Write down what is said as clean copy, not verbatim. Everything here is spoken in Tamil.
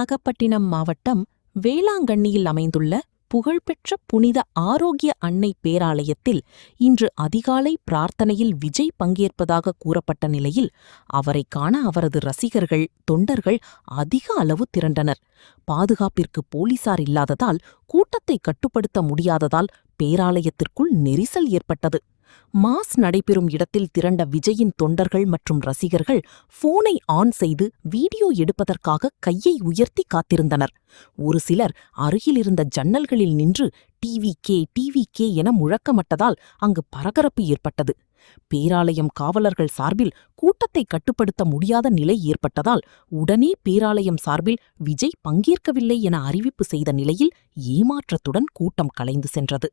நாகப்பட்டினம் மாவட்டம் வேளாங்கண்ணியில் அமைந்துள்ள புகழ்பெற்ற புனித ஆரோக்கிய அன்னை பேராலயத்தில் இன்று அதிகாலை பிரார்த்தனையில் விஜய் பங்கேற்பதாக கூறப்பட்ட நிலையில் அவரை காண அவரது ரசிகர்கள் தொண்டர்கள் அதிக அளவு திரண்டனர். பாதுகாப்பிற்கு போலீசார் இல்லாததால் கூட்டத்தை கட்டுப்படுத்த முடியாததால் பேராலயத்திற்குள் நெரிசல் ஏற்பட்டது. மாஸ் நடைபெறும் இடத்தில் திரண்ட விஜயின் தொண்டர்கள் மற்றும் ரசிகர்கள் போனை ஆன் செய்து வீடியோ எடுப்பதற்காக கையை உயர்த்தி காத்திருந்தனர். ஒரு சிலர் அருகிலிருந்த ஜன்னல்களில் நின்று டிவி கே என முழக்கமிட்டதால் அங்கு பரபரப்பு ஏற்பட்டது. பேராலயம் காவலர்கள் சார்பில் கூட்டத்தை கட்டுப்படுத்த முடியாத நிலை ஏற்பட்டதால் உடனே பேராலயம் சார்பில் விஜய் பங்கேற்கவில்லை என அறிவிப்பு செய்த நிலையில் ஏமாற்றத்துடன் கூட்டம் கலைந்து சென்றது.